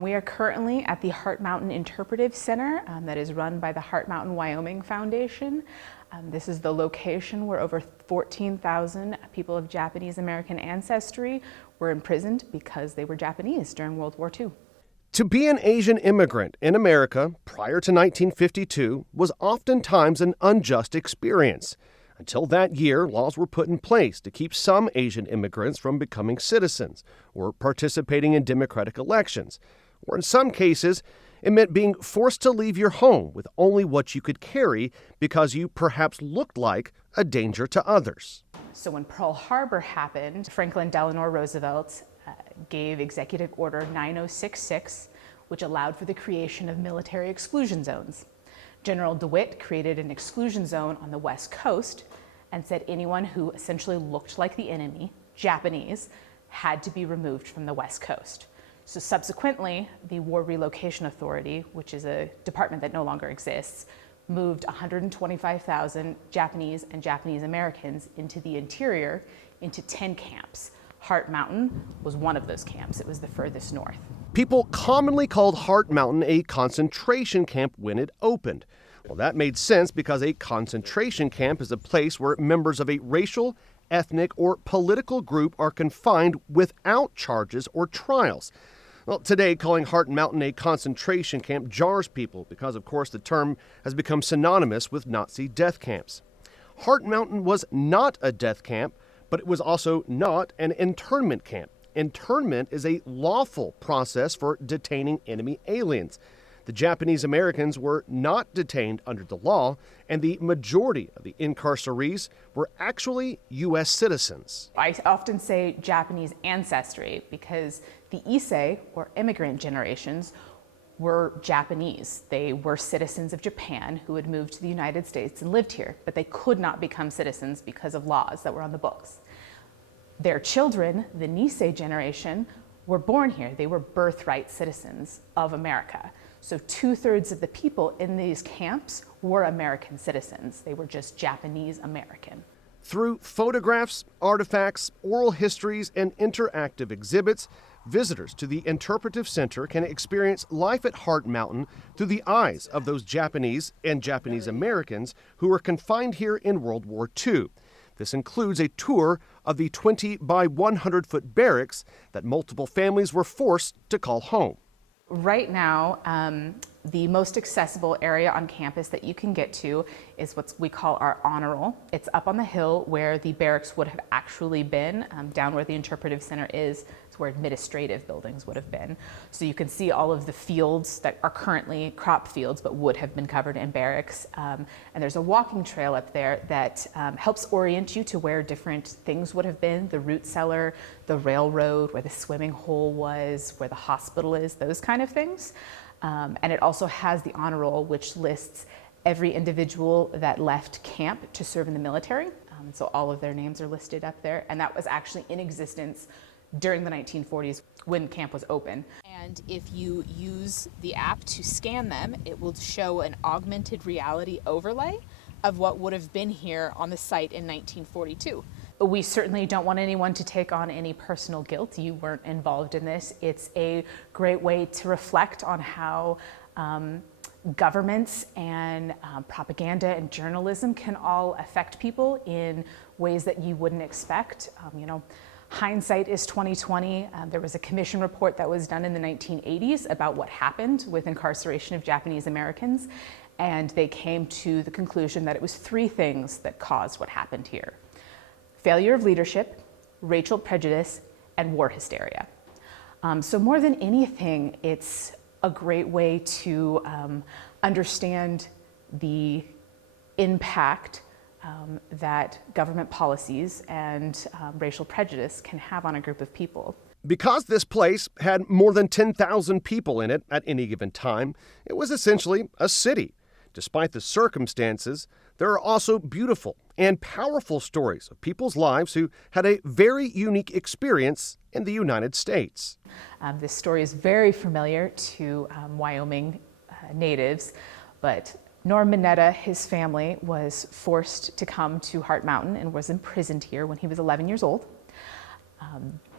We are currently at the Heart Mountain Interpretive Center that is run by the Heart Mountain Wyoming Foundation. This is the location where over 14,000 people of Japanese American ancestry were imprisoned because they were Japanese during World War II. To be an Asian immigrant in America prior to 1952 was oftentimes an unjust experience. Until that year, laws were put in place to keep some Asian immigrants from becoming citizens or participating in democratic elections. Or in some cases, it meant being forced to leave your home with only what you could carry because you perhaps looked like a danger to others. So when Pearl Harbor happened, Franklin Delano Roosevelt gave Executive Order 9066, which allowed for the creation of military exclusion zones. General DeWitt created an exclusion zone on the West Coast and said anyone who essentially looked like the enemy, Japanese, had to be removed from the West Coast. So subsequently, the War Relocation Authority, which is a department that no longer exists, moved 125,000 Japanese and Japanese Americans into the interior into 10 camps. Heart Mountain was one of those camps. It was the furthest north. People commonly called Heart Mountain a concentration camp when it opened. Well, that made sense because a concentration camp is a place where members of a racial, ethnic, or political group are confined without charges or trials. Well, today, calling Heart Mountain a concentration camp jars people because, of course, the term has become synonymous with Nazi death camps. Heart Mountain was not a death camp, but it was also not an internment camp. Internment is a lawful process for detaining enemy aliens. The Japanese Americans were not detained under the law, and the majority of the incarcerees were actually U.S. citizens. I often say Japanese ancestry because the Issei, or immigrant generations, were Japanese. They were citizens of Japan who had moved to the United States and lived here, but they could not become citizens because of laws that were on the books. Their children, the Nisei generation, were born here. They were birthright citizens of America. So 2/3 of the people in these camps were American citizens. They were just Japanese American. Through photographs, artifacts, oral histories, and interactive exhibits, visitors to the Interpretive Center can experience life at Heart Mountain through the eyes of those Japanese and Japanese Americans who were confined here in World War II. This includes a tour of the 20 by 100-foot barracks that multiple families were forced to call home. Right now, the most accessible area on campus that you can get to is what we call our honor roll. It's up on the hill where the barracks would have actually been, down where the Interpretive Center is. It's where administrative buildings would have been. So you can see all of the fields that are currently crop fields but would have been covered in barracks. And there's a walking trail up there that helps orient you to where different things would have been, the root cellar, the railroad, where the swimming hole was, where the hospital is, those kind of things. And it also has the honor roll, which lists every individual that left camp to serve in the military. So all of their names are listed up there. And that was actually in existence during the 1940s when camp was open. And if you use the app to scan them, it will show an augmented reality overlay of what would have been here on the site in 1942. We certainly don't want anyone to take on any personal guilt. You weren't involved in this. It's a great way to reflect on how governments and propaganda and journalism can all affect people in ways that you wouldn't expect. Hindsight is 2020. There was a commission report that was done in the 1980s about what happened with incarceration of Japanese Americans, and they came to the conclusion that it was 3 things that caused what happened here: failure of leadership, racial prejudice, and war hysteria. So more than anything, it's a great way to understand the impact that government policies and racial prejudice can have on a group of people. Because this place had more than 10,000 people in it at any given time, it was essentially a city. Despite the circumstances, there are also beautiful and powerful stories of people's lives who had a very unique experience in the United States. This story is very familiar to Wyoming natives, but Norm Mineta, his family, was forced to come to Heart Mountain and was imprisoned here when he was 11 years old.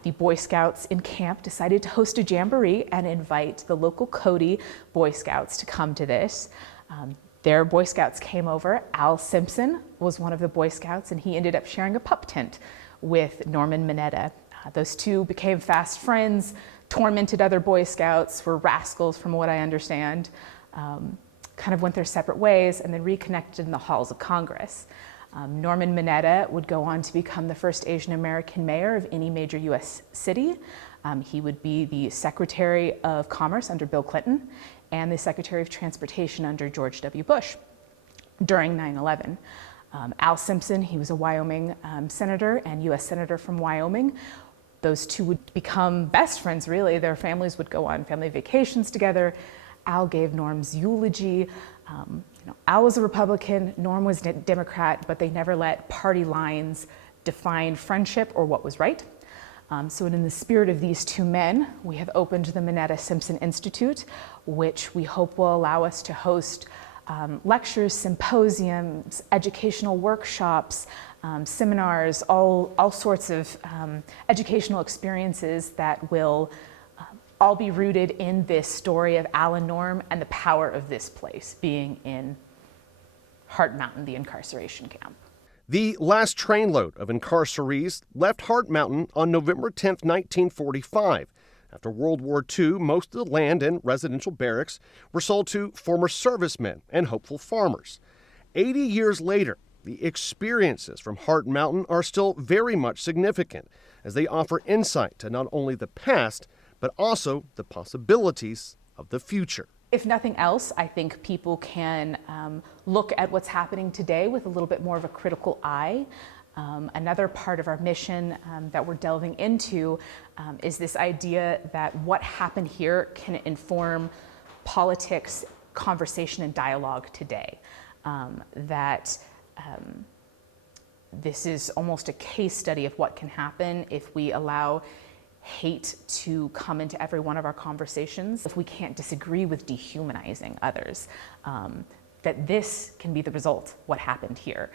the Boy Scouts in camp decided to host a jamboree and invite the local Cody Boy Scouts to come to this. Their Boy Scouts came over. Al Simpson was one of the Boy Scouts, and he ended up sharing a pup tent with Norman Mineta. Those two became fast friends, tormented other Boy Scouts, were rascals from what I understand, kind of went their separate ways and then reconnected in the halls of Congress. Norman Mineta would go on to become the first Asian American mayor of any major US city. He would be the Secretary of Commerce under Bill Clinton and the Secretary of Transportation under George W. Bush during 9/11. Al Simpson, he was a Wyoming senator and US senator from Wyoming. Those two would become best friends, really. Their families would go on family vacations together. Al gave Norm's eulogy. Al was a Republican, Norm was a Democrat, but they never let party lines define friendship or what was right. So in the spirit of these two men, we have opened the Mineta-Simpson Institute, which we hope will allow us to host lectures, symposiums, educational workshops, seminars, all sorts of educational experiences that will all be rooted in this story of Al and Norm and the power of this place being in Hart Mountain, the incarceration camp. The last trainload of incarcerees left Hart Mountain on November 10, 1945. After World War II, most of the land and residential barracks were sold to former servicemen and hopeful farmers. 80 years later, the experiences from Hart Mountain are still very much significant as they offer insight to not only the past, but also the possibilities of the future. If nothing else, I think people can look at what's happening today with a little bit more of a critical eye. Another part of our mission that we're delving into is this idea that what happened here can inform politics, conversation, and dialogue today. This is almost a case study of what can happen if we allow hate to come into every one of our conversations, if we can't disagree with dehumanizing others, that this can be the result, what happened here.